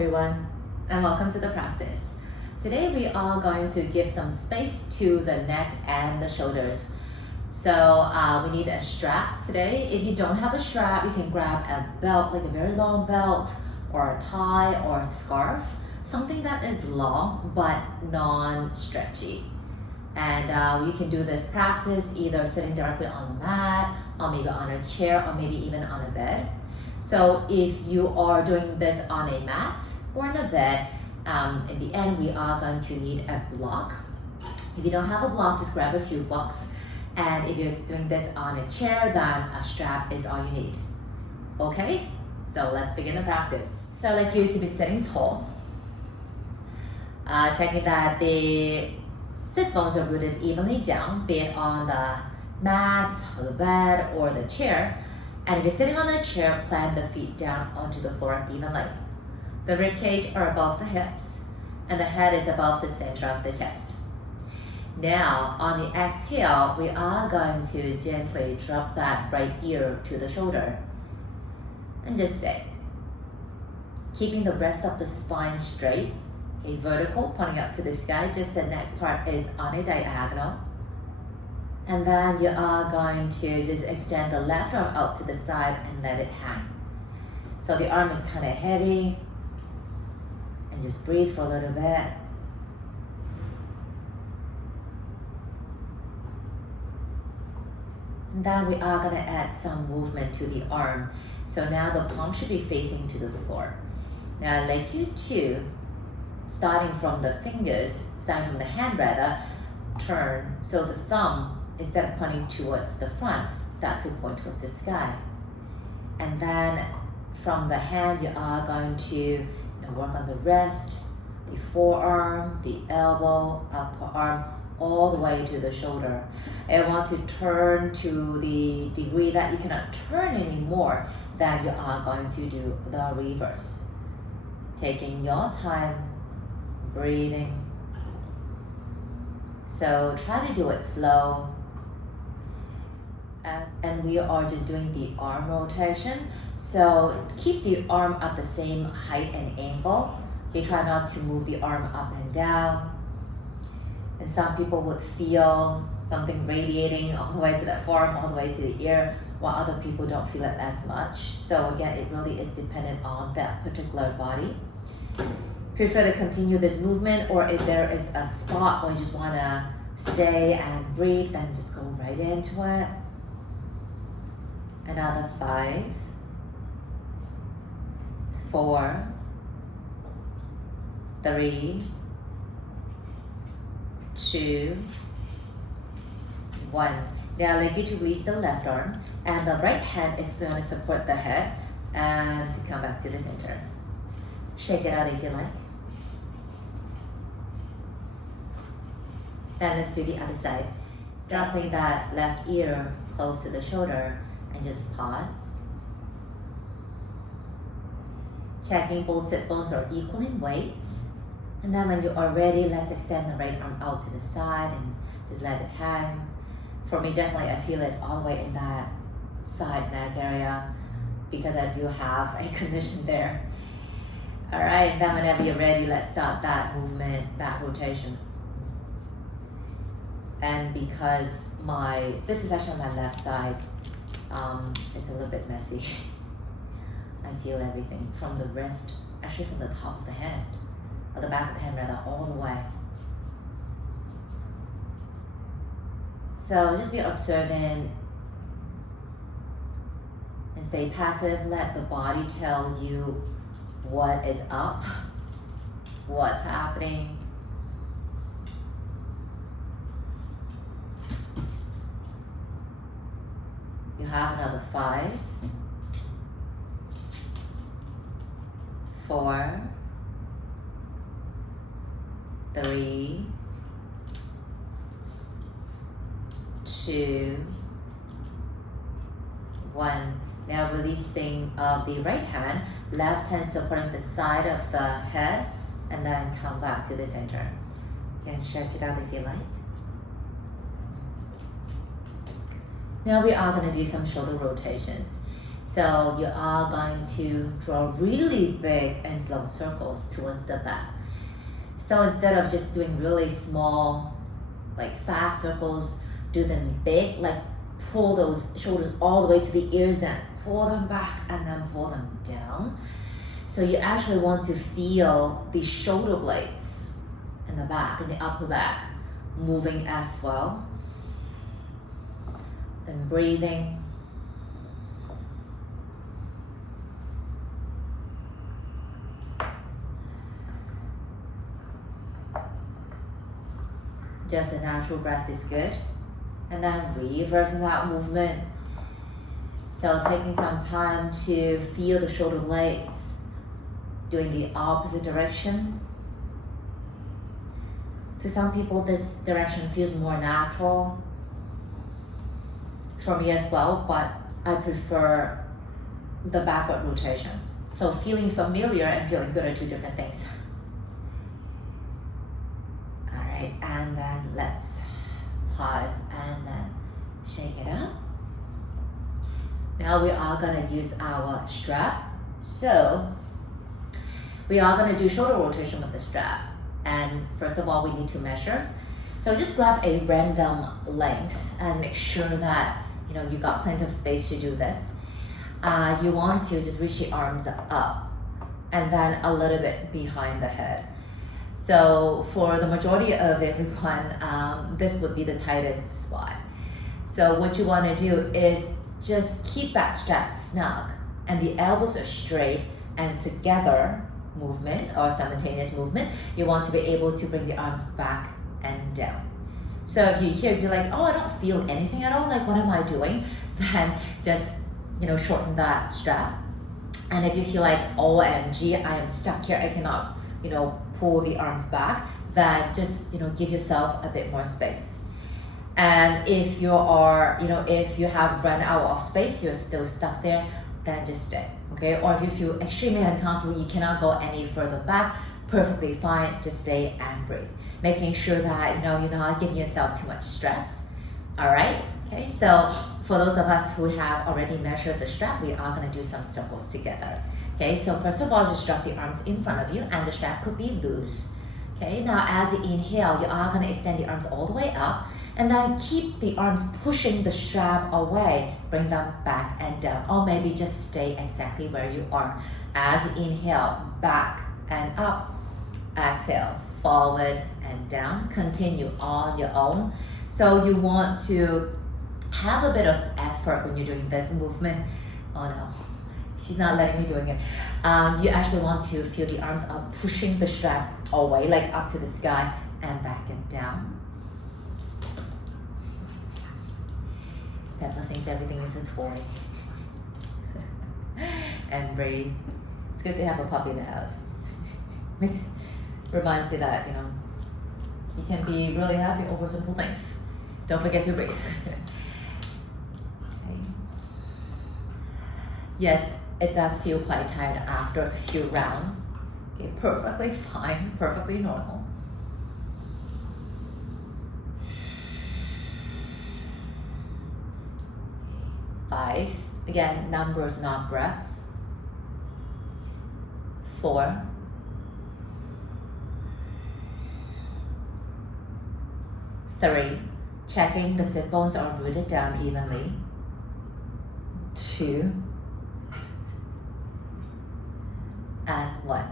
everyone, and welcome to the practice. Today we are going to give some space to the neck and the shoulders. So we need a strap today. If you don't have a strap, you can grab a belt, like a very long belt, or a tie or a scarf, something that is long but non-stretchy. And you can do this practice either sitting directly on the mat, or maybe on a chair, or maybe even on a bed. So if you are doing this on a mat or in a bed, in the end we are going to need a block. If you don't have a block, just grab a few blocks. And if you're doing this on a chair, then a strap is all you need. Okay, so let's begin the practice. So I'd like you to be sitting tall, checking that the sit bones are rooted evenly down, be it on the mat, or the bed, or the chair. And if you're sitting on the chair, plant the feet down onto the floor evenly. The rib cage are above the hips, and the head is above the center of the chest. Now, on the exhale, we are going to gently drop that right ear to the shoulder. And just stay. Keeping the rest of the spine straight, okay, vertical, pointing up to the sky, just the neck part is on a diagonal. And then you are going to just extend the left arm out to the side and let it hang. So the arm is kind of heavy. And just breathe for a little bit. And then we are going to add some movement to the arm. So now the palm should be facing to the floor. Now I'd like you to, starting from the hand rather, turn so the thumb, instead of pointing towards the front, starts to point towards the sky. And then from the hand, you are going to work on the wrist, the forearm, the elbow, upper arm, all the way to the shoulder. I want to turn to the degree that you cannot turn anymore, then you are going to do the reverse. Taking your time, breathing. So try to do it slow. And we are just doing the arm rotation. So keep the arm at the same height and angle. You try not to move the arm up and down. And some people would feel something radiating all the way to the forearm, all the way to the ear, while other people don't feel it as much. So again, it really is dependent on that particular body. Prefer to continue this movement, or if there is a spot where you just want to stay and breathe, then just go right into it. Another 5, 4, 3, 2, 1. Now I'd like you to release the left arm, and the right hand is going to support the head and to come back to the center. Shake it out if you like. Then let's do the other side. Dropping that left ear close to the shoulder and just pause. Checking both sit bones are equal in weight. And then when you are ready, let's extend the right arm out to the side and just let it hang. For me, definitely I feel it all the way in that side neck area because I do have a condition there. All right, then whenever you're ready, let's start that movement, that rotation. And because this is actually on my left side, it's a little bit messy. I feel everything from the wrist, actually from the top of the hand, or the back of the hand rather, all the way. So just be observant and stay passive. Let the body tell you what is up, what's happening. You have another 5, 4, 3, 2, 1. Now releasing the right hand, left hand supporting the side of the head, and then come back to the center. You can stretch it out if you like. Now we are going to do some shoulder rotations. So you are going to draw really big and slow circles towards the back. So instead of just doing really small, like fast circles, do them big, like pull those shoulders all the way to the ears, then pull them back and then pull them down. So you actually want to feel the shoulder blades in the back, in the upper back, moving as well. And breathing. Just a natural breath is good. And then reversing that movement. So taking some time to feel the shoulder blades, doing the opposite direction. To some people, this direction feels more natural. For me as well, but I prefer the backward rotation. So feeling familiar and feeling good are two different things. All right, and then let's pause and then shake it up. Now we are gonna use our strap. So we are gonna do shoulder rotation with the strap. And first of all, we need to measure. So just grab a random length and make sure that you got plenty of space to do this. You want to just reach the arms up and then a little bit behind the head. So for the majority of everyone, this would be the tightest spot. So what you want to do is just keep that strap snug and the elbows are straight and together movement or simultaneous movement. You want to be able to bring the arms back and down. So if you're like, oh, I don't feel anything at all, like what am I doing? Then just, shorten that strap. And if you feel like, OMG, I am stuck here, I cannot, pull the arms back, then just, give yourself a bit more space. And if you are, if you have run out of space, you're still stuck there, then just stay, okay? Or if you feel extremely uncomfortable, you cannot go any further back, perfectly fine, just stay and breathe. Making sure that you're not giving yourself too much stress. All right, okay, so for those of us who have already measured the strap, we are gonna do some circles together. Okay, so first of all, just drop the arms in front of you and the strap could be loose. Okay, now as you inhale, you are gonna extend the arms all the way up and then keep the arms pushing the strap away, bring them back and down, or maybe just stay exactly where you are. As you inhale, back and up, exhale, forward and down, continue on your own. So you want to have a bit of effort when you're doing this movement. Oh no, she's not letting me doing it. You actually want to feel the arms up, pushing the strap away, like up to the sky and back and down. Peppa thinks everything is a toy. And breathe. It's good to have a puppy in the house. Reminds you that, you can be really happy over simple things. Don't forget to breathe. Okay. Yes, it does feel quite tight after a few rounds. Okay, perfectly fine, perfectly normal. Five, again, numbers, not breaths. 4, 3, checking the sit bones are rooted down evenly. 2, and 1.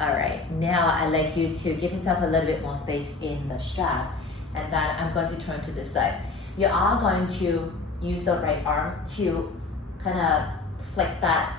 All right, now I'd like you to give yourself a little bit more space in the strap, and then I'm going to turn to the side. You are going to use the right arm to kind of flick that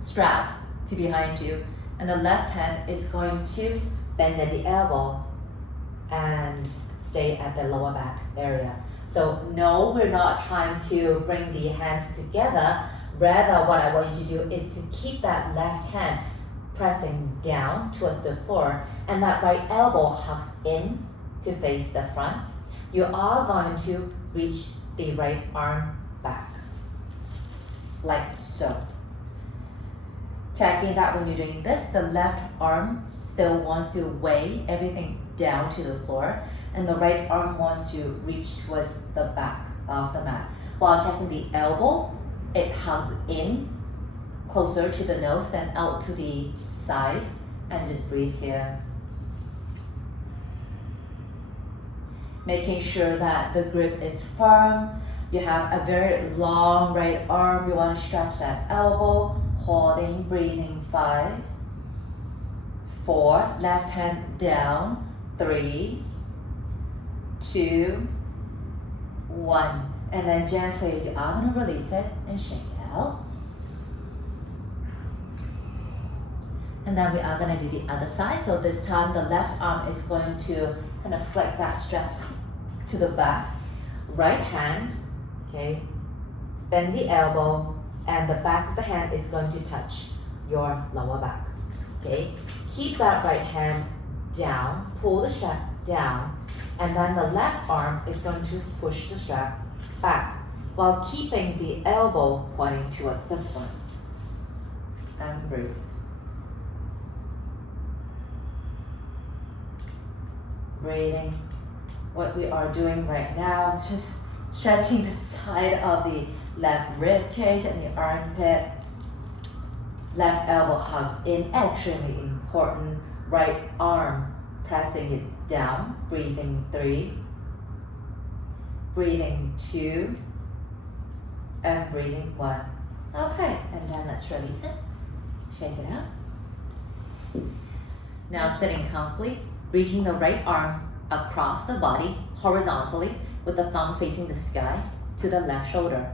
strap to behind you, and the left hand is going to bend at the elbow and stay at the lower back area. So no, we're not trying to bring the hands together. Rather, what I want you to do is to keep that left hand pressing down towards the floor, and that right elbow hugs in to face the front. You are going to reach the right arm back, like so. Checking that when you're doing this, the left arm still wants to weigh everything down to the floor, and the right arm wants to reach towards the back of the mat. While checking the elbow it hugs in closer to the nose than out to the side, and just breathe here. Making sure that the grip is firm. You have a very long right arm. You want to stretch that elbow, holding, breathing. 5, 4, left hand down. 3, 2, 1. And then gently, you are going to release it and shake it out. And then we are going to do the other side. So this time the left arm is going to kind of flick that strap to the back. Right hand, okay, bend the elbow, and the back of the hand is going to touch your lower back. Okay, keep that right hand down, pull the strap down, and then the left arm is going to push the strap back while keeping the elbow pointing towards the front. And breathe. Breathing. What we are doing right now is just stretching the side of the left rib cage and the armpit. Left elbow hugs in, extremely important. Right arm pressing it down. Breathing 3. Breathing 2. And breathing 1. Okay, and then let's release it. Shake it out. Now sitting comfortably, reaching the right arm across the body horizontally with the thumb facing the sky to the left shoulder.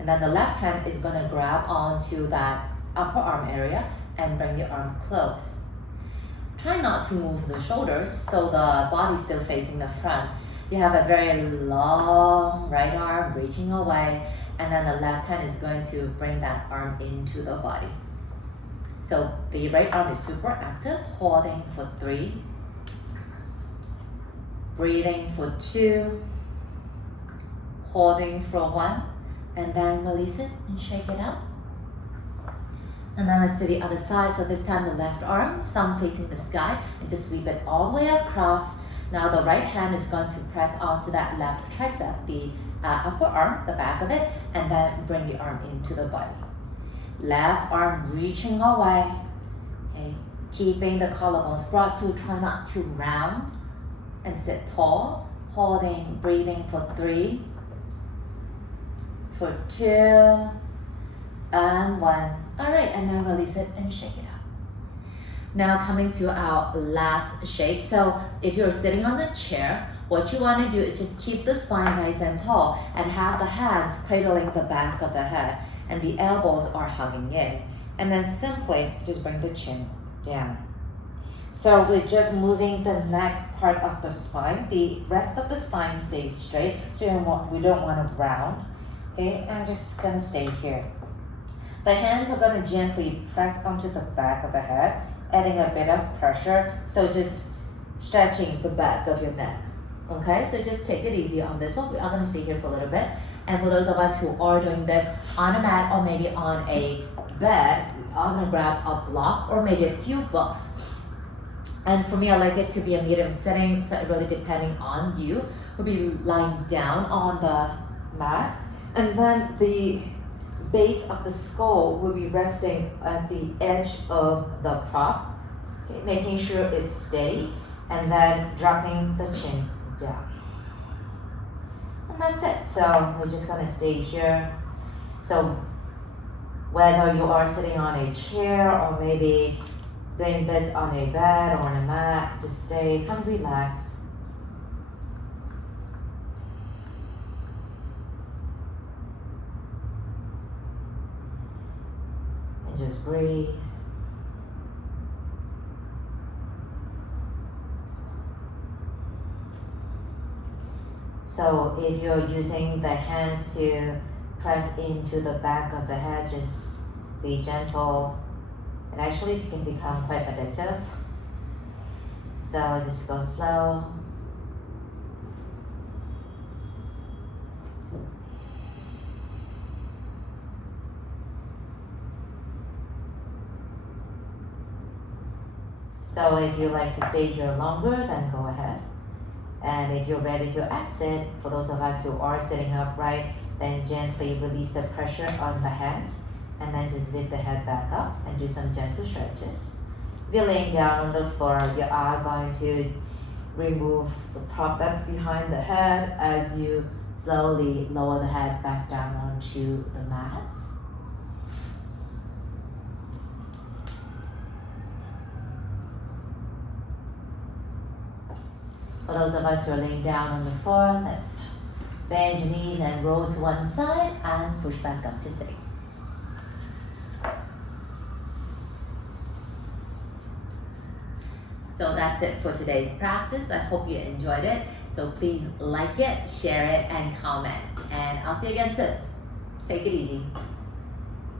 And then the left hand is going to grab onto that upper arm area and bring the arm close. Try not to move the shoulders so the body is still facing the front. You have a very long right arm reaching away, and then the left hand is going to bring that arm into the body. So the right arm is super active, holding for 3. Breathing for 2, holding for 1, and then release it and shake it out. And then let's do the other side. So this time the left arm, thumb facing the sky, and just sweep it all the way across. Now the right hand is going to press onto that left tricep, the upper arm, the back of it, and then bring the arm into the body. Left arm reaching away, okay, keeping the collarbones broad, so try not to round. And sit tall, holding, breathing for 3, for 2, and 1. All right, and then release it and shake it out. Now coming to our last shape. So if you're sitting on the chair, what you want to do is just keep the spine nice and tall and have the hands cradling the back of the head and the elbows are hugging in. And then simply just bring the chin down. So we're just moving the neck part of the spine. The rest of the spine stays straight, so we don't want to round. Okay, and just gonna stay here. The hands are gonna gently press onto the back of the head, adding a bit of pressure. So just stretching the back of your neck. Okay, so just take it easy on this one. We are gonna stay here for a little bit. And for those of us who are doing this on a mat or maybe on a bed, we are gonna grab a block or maybe a few books. And for me, I like it to be a medium sitting, so it really depending on you. We'll be lying down on the mat, and then the base of the skull will be resting at the edge of the prop, okay, making sure it's steady, and then dropping the chin down. And that's it. So we're just gonna stay here. So whether you are sitting on a chair or maybe doing this on a bed or on a mat, just stay kind of relaxed. And just breathe. So if you're using the hands to press into the back of the head, just be gentle. It actually can become quite addictive. So just go slow. So if you like to stay here longer, then go ahead. And if you're ready to exit, for those of us who are sitting upright, Then gently release the pressure on the hands, and then just lift the head back up and do some gentle stretches. If you're laying down on the floor, you are going to remove the prop that's behind the head as you slowly lower the head back down onto the mats. For those of us who are laying down on the floor, let's bend your knees and roll to one side and push back up to sit. So that's it for today's practice. I hope you enjoyed it. So please like it, share it, and comment. And I'll see you again soon. Take it easy.